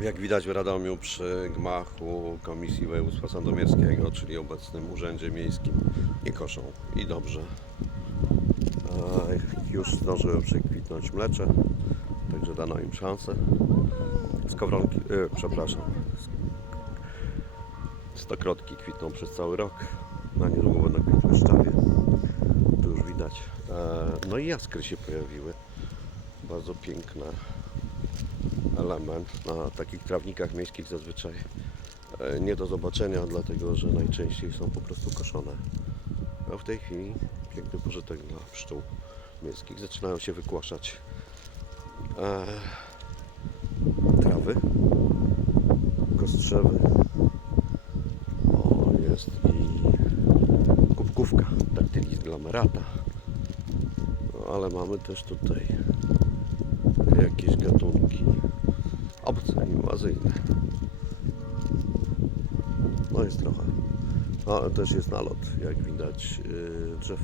Jak widać w Radomiu przy gmachu Komisji Województwa Sandomierskiego, czyli obecnym Urzędzie Miejskim, nie koszą i dobrze. Już zdążyły przekwitnąć mlecze, także dano im szansę. Skowronki, e, przepraszam, stokrotki kwitną przez cały rok, na niedługo będą kwitły szczawie. Tu już widać. E, No i jaskry się pojawiły. Bardzo piękne element na takich trawnikach miejskich zazwyczaj e, nie do zobaczenia, dlatego że najczęściej są po prostu koszone. A w tej chwili piękny pożytek dla pszczół miejskich. Zaczynają się wykłaszać e, trawy, kostrzewy. O, jest i kubkówka, dactylis glamerata. No, ale mamy też tutaj jakieś gatunki obce, inwazyjne. No jest trochę. No, ale też jest nalot, jak widać, yy, drzew